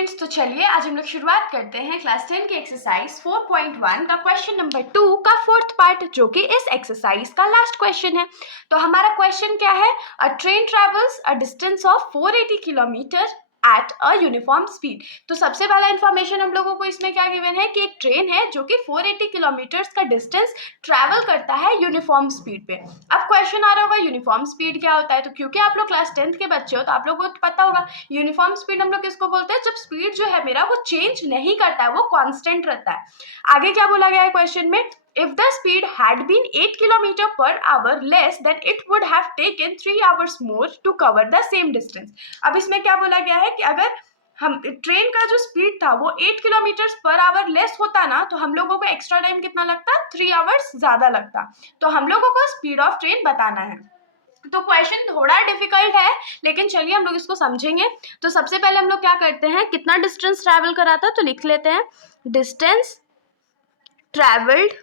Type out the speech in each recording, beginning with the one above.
Students, तो चलिए आज हम लोग शुरुआत करते हैं क्लास 10 के एक्सरसाइज 4.1 का क्वेश्चन नंबर 2 का फोर्थ पार्ट, जो कि इस एक्सरसाइज का लास्ट क्वेश्चन है। तो हमारा क्वेश्चन क्या है? अ train travels a distance of 480 kilometre at a uniform speed. तो सबसे पहला इन्फॉर्मेशन हम लोगों को इसमें क्या गिवन है कि एक ट्रेन है जो कि 480 किलोमीटर्स का डिस्टेंस ट्रैवल करता है यूनिफॉर्म स्पीड पे। अब क्वेश्चन आ रहा होगा यूनिफॉर्म स्पीड क्या होता है। तो क्योंकि आप लोग क्लास 10th के बच्चे हो तो आप लोगों को पता होगा यूनिफॉर्म स्पीड हम लोग किसको बोलते हैं, जब स्पीड जो है मेरा वो चेंज नहीं करता है, वो कांस्टेंट रहता है। आगे क्या बोला गया है क्वेश्चन में, if the speed had been 8 km per hour less, then it would have taken 3 hours more to cover the same distance। अब इसमें क्या बोला गया है कि अगर हम ट्रेन का जो स्पीड था वो 8 किलोमीटर पर आवर लेस होता ना, तो हम लोगों को एक्स्ट्रा टाइम कितना लगता, 3 आवर्स ज्यादा लगता। तो हम लोगों को स्पीड ऑफ ट्रेन बताना है। तो क्वेश्चन थोड़ा डिफिकल्ट है, लेकिन चलिए हम लोग इसको समझेंगे। तो सबसे पहले हम लोग क्या करते हैं, कितना डिस्टेंस ट्रैवल करा था, तो लिख लेते हैं distance travelled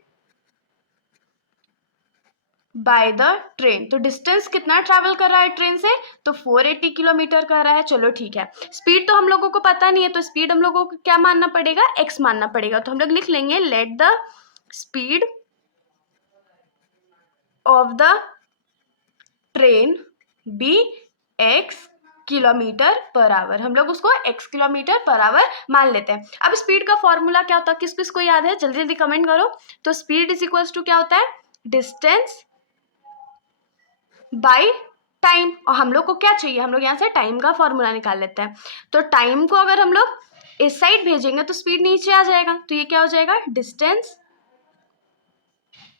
by the train. तो डिस्टेंस कितना ट्रैवल कर रहा है ट्रेन से, तो 480 किलोमीटर कर रहा है। चलो ठीक है, स्पीड तो हम लोगों को पता नहीं है, तो स्पीड हम लोगों को क्या मानना पड़ेगा, x मानना पड़ेगा। तो हम लोग लिख लेंगे let the speed of the train be x kilometre per hour. हम लोग उसको x किलोमीटर पर आवर मान लेते हैं। अब स्पीड का फॉर्मूला क्या होता है, किस किस को याद है, जल्दी जल्दी कमेंट करो। तो स्पीड इज इक्वल्स टू क्या होता है, डिस्टेंस बाय टाइम। और हम लोग को क्या चाहिए, हम लोग यहाँ से टाइम का फॉर्मूला निकाल लेते हैं। तो टाइम को अगर हम लोग इस साइड भेजेंगे तो स्पीड नीचे आ जाएगा, तो ये क्या हो जाएगा, डिस्टेंस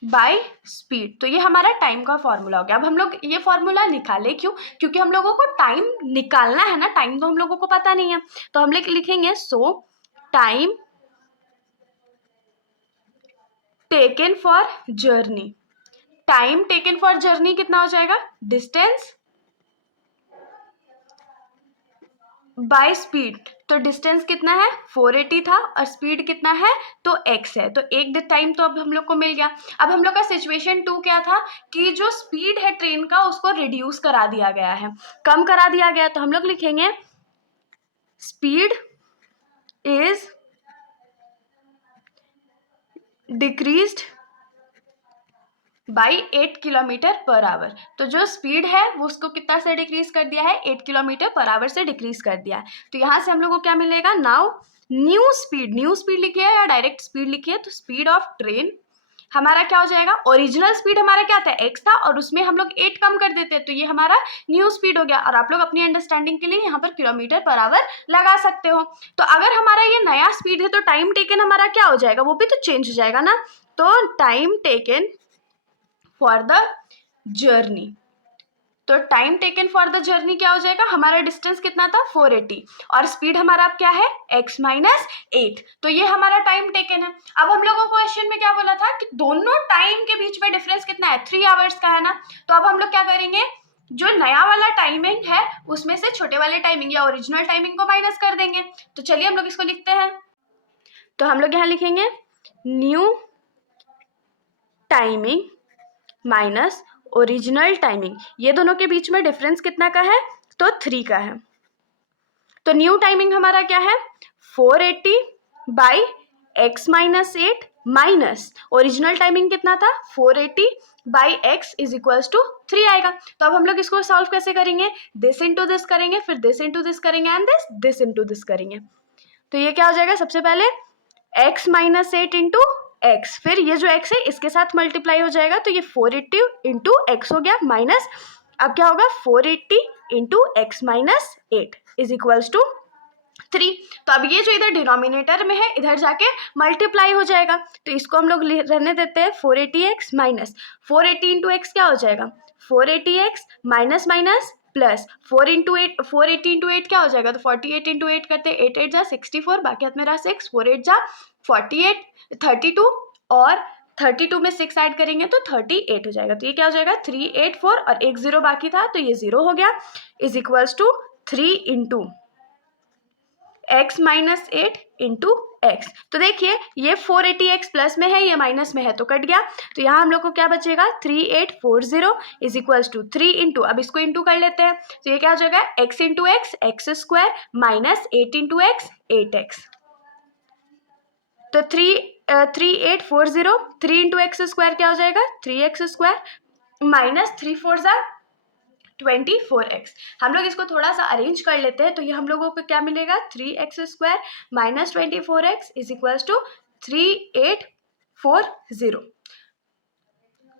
बाय स्पीड। तो ये हमारा टाइम का फॉर्मूला हो गया। अब हम लोग ये फॉर्मूला निकाले क्यों, क्योंकि हम लोगों को टाइम निकालना है ना, टाइम तो हम लोगों को पता नहीं है। तो हम लोग लिखेंगे सो time taken for journey. Time taken for journey कितना हो जाएगा, डिस्टेंस बाय स्पीड। तो डिस्टेंस कितना है, 480 था, और स्पीड कितना है, तो x है। तो एक टाइम तो अब हम लोग को मिल गया। अब हम लोग का सिचुएशन 2 क्या था कि जो स्पीड है ट्रेन का उसको रिड्यूस करा दिया गया है, कम करा दिया गया। तो हम लोग लिखेंगे speed is decreased by 8 kilometre per our. तो जो स्पीड है वो उसको कितना से डिक्रीज कर दिया है, 8 किलोमीटर पर आवर से डिक्रीज कर दिया है। तो यहाँ से हम लोग को क्या मिलेगा, नाउ न्यू स्पीड लिखिए या डायरेक्ट स्पीड लिखिए, तो स्पीड ऑफ ट्रेन हमारा क्या हो जाएगा, ओरिजिनल स्पीड हमारा क्या था, x था, और उसमें हम लोग 8 कम कर देते हैं, तो ये हमारा न्यू स्पीड हो गया। और आप लोग अपनी अंडरस्टैंडिंग के लिए यहाँ पर किलोमीटर पर आवर लगा सकते हो। तो अगर हमारा ये नया स्पीड है तो टाइम टेकन हमारा क्या हो जाएगा, वो भी तो चेंज हो जाएगा ना। तो time taken for the journey, तो time taken for the journey क्या हो जाएगा, हमारा डिस्टेंस कितना था 480, और स्पीड हमारा अब क्या है x माइनस 8। तो ये हमारा टाइम टेकन है। अब हम लोगों को क्वेश्चन में क्या बोला था कि दोनों टाइम के बीच में डिफरेंस कितना है, 3 आवर्स का है ना। तो अब हम लोग क्या करेंगे, जो नया वाला टाइमिंग है उसमें से छोटे वाले टाइमिंग या ओरिजिनल टाइमिंग को माइनस कर देंगे। तो चलिए हम लोग इसको लिखते हैं। तो हम लोग यहाँ लिखेंगे new timing minus original timing. ये दोनों के बीच में डिफरेंस कितना का है, तो 3 का है। तो न्यू टाइमिंग हमारा क्या है, 480 by x minus 8 minus original timing कितना था, 480 by x is equals to 3 आएगा। तो अब हम लोग इसको सॉल्व कैसे करेंगे, दिस इंटू दिस करेंगे, फिर दिस इंटू दिस करेंगे, एंड दिस इंटू दिस करेंगे। तो ये क्या हो जाएगा, सबसे पहले x माइनस 8 इंटू x, फिर ये जो x है इसके साथ मल्टीप्लाई हो जाएगा, तो ये 480 इंटू x हो गया, माइनस अब क्या होगा 480 into x minus 8 is equals to 3। तो अब ये जो इधर डिनोमिनेटर में है इधर जाके मल्टीप्लाई हो जाएगा, तो इसको हम लोग रहने देते हैं 480x माइनस 480 इंटू एक्स क्या हो जाएगा, 480x minus minus plus 4 into 8, 480 into 8 क्या हो जाएगा, तो 48 इंटू 8 करते हैं, 8 8 जा 64, बाकी हाथ मेरा 6, 4 8 जा 48, 32, और 32 में 6 ऐड करेंगे तो 38 हो जाएगा। तो ये क्या हो जाएगा 384, और एक 0 बाकी था तो ये 0 हो गया, is equals to 3 into x minus 8 into x. तो देखिए ये 480x प्लस में है, ये माइनस में है तो कट गया। तो यहाँ हम लोग को क्या बचेगा 3840 इज इक्वल्स टू 3 इंटू, अब इसको इंटू कर लेते हैं तो ये क्या हो जाएगा x into x x square minus 8 into x 8x। तो 3840 3 इंटू एक्स स्क्वायर क्या हो जाएगा 3x स्क्वायर माइनस 3 4 ज़ा 24x। हम लोग इसको थोड़ा सा अरेंज कर लेते हैं तो ये हम लोगों को क्या मिलेगा 3x square minus 24x is equals to 3840।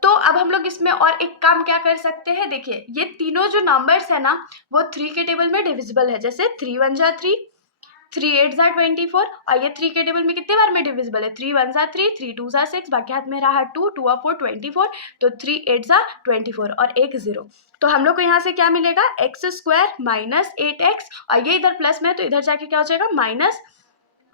तो अब हम लोग इसमें और एक काम क्या कर सकते हैं, देखिए ये तीनों जो नंबर्स है ना वो 3 के टेबल में डिविजिबल है, जैसे 3 1 जा 3, 3 8 जा 24 और ये 3 के टेबल में कितने बार में डिविजिबल है 3 1 जा 3, 3 2 जा 6, बाकी हाथ में रहा 2 2 और 4 24, तो 3 8 जा 24 और एक 0। तो हम लोग को यहाँ से क्या मिलेगा एक्स स्क्वायर माइनस 8x और ये इधर प्लस में है तो इधर जाके क्या हो जाएगा माइनस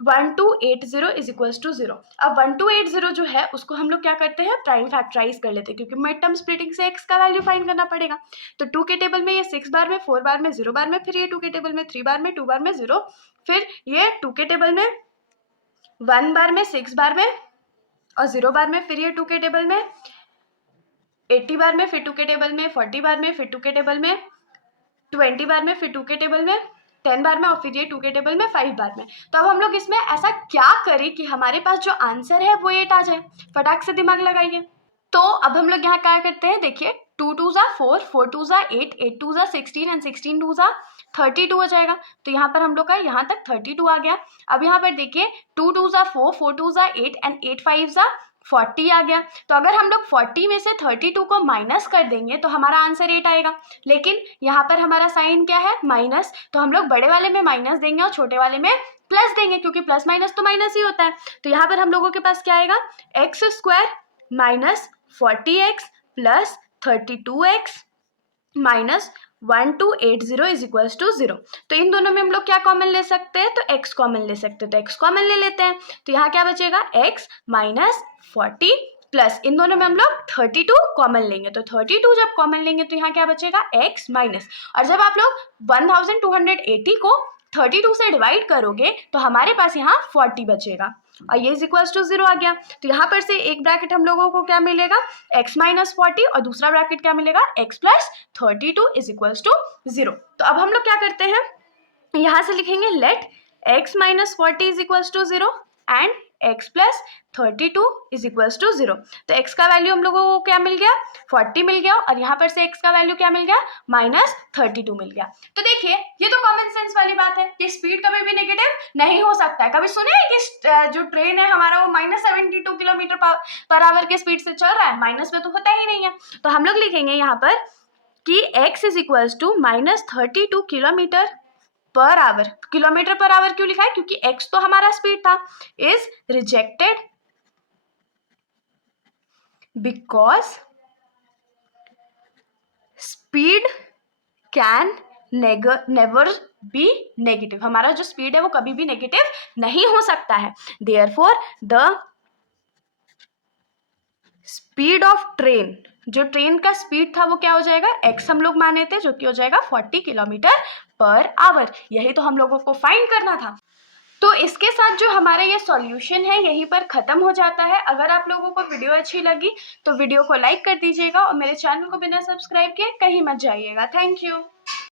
1280 इज इक्वल्स टू 0। अब 1280 जो है उसको हम लोग क्या करते हैं प्राइम फैक्टराइज कर लेते हैं क्योंकि मिड टर्म स्प्लिटिंग से x का वैल्यू फाइंड करना पड़ेगा। तो 2 के टेबल में ये 6 बार में 4 बार में 0 बार में, फिर ये 2 के टेबल में 3 बार में 2 बार में 0, फिर ये 2 के टेबल में 1 बार में 6 बार में और 0 बार में, फिर ये 2 के टेबल में 80 बार में, फिर 2 के टेबल में 40 बार में, फिर 2 के टेबल में 20 बार में, फिर 2 के टेबल में 10 बार में और फिर ये 2 के टेबल में 5 बार में। तो अब हम लोग इसमें ऐसा क्या करें कि हमारे पास जो आंसर है वो 8 आ जाए, फटाक से दिमाग लगाइए। तो अब हम लोग यहाँ क्या करते हैं, देखिए 2 2 जा 4, 4 2 जा 8, 8 2 जा 16 एंड 16 2 जा 32 हो जाएगा। तो यहाँ पर हम लोग का यहाँ तक 32 आ गया। अब यहाँ पर देखिए 2 2 जा 4, 4 2 जा 8 एंड 8 5 जा 40 आ गया। तो अगर हम लोग 40 में से 32 को माइनस कर देंगे तो हमारा आंसर 8 आएगा, लेकिन यहाँ पर हमारा साइन क्या है माइनस, तो हम लोग बड़े वाले में माइनस देंगे और छोटे वाले में प्लस देंगे क्योंकि प्लस माइनस तो माइनस ही होता है। तो यहाँ पर हम लोगों के पास क्या आएगा x square minus 40x plus 32x minus 1280 is equals to 0। तो इन दोनों में हम लोग क्या कॉमन ले सकते हैं, तो x कॉमन ले सकते हैं, तो x कॉमन ले लेते हैं। तो यहाँ क्या बचेगा x माइनस 40 प्लस इन दोनों में हम लोग 32 कॉमन लेंगे, तो 32 जब कॉमन लेंगे तो यहाँ क्या बचेगा x माइनस, और जब आप लोग 1280 को 32 से डिवाइड करोगे तो हमारे पास यहाँ 40 बचेगा और ये इज इक्वल्स टू 0 आ गया। तो यहाँ पर से एक ब्रैकेट हम लोगों को क्या मिलेगा x माइनस 40 और दूसरा ब्रैकेट क्या मिलेगा x plus 32 is equals to 0। तो अब हम लोग क्या करते हैं, यहाँ से लिखेंगे let x minus 40 is equals to 0 and x plus 32 is equals to 0। तो x का वैल्यू हम लोगों को क्या मिल गया 40 मिल गया और यहाँ पर से x का वैल्यू क्या मिल गया माइनस 32 मिल गया। तो देखिए ये तो कॉमन सेंस वाली बात है कि स्पीड कभी भी नेगेटिव नहीं हो सकता है। कभी सुने हैं कि जो ट्रेन है हमारा वो माइनस 72 किलोमीटर पर आवर के स्पीड से चल रहा है, माइनस में तो होता ही नहीं है। तो हम लोग लिखेंगे यहाँ पर कि x is equals to minus 32 kilometre per hour. Kilometre per hour क्यों लिखा है, क्योंकि x तो हमारा स्पीड था, is rejected because speed can never be negative. हमारा जो स्पीड है वो कभी भी नेगेटिव नहीं हो सकता है। Therefore the speed of train, जो ट्रेन का स्पीड था वो क्या हो जाएगा x हम लोग माने थे, जो कि हो जाएगा 40 किलोमीटर पर आवर। यही तो हम लोगों को फाइंड करना था। तो इसके साथ जो हमारा ये सॉल्यूशन है यहीं पर ख़त्म हो जाता है। अगर आप लोगों को वीडियो अच्छी लगी तो वीडियो को लाइक कर दीजिएगा और मेरे चैनल को बिना सब्सक्राइब किए कहीं मत जाइएगा। Thank you.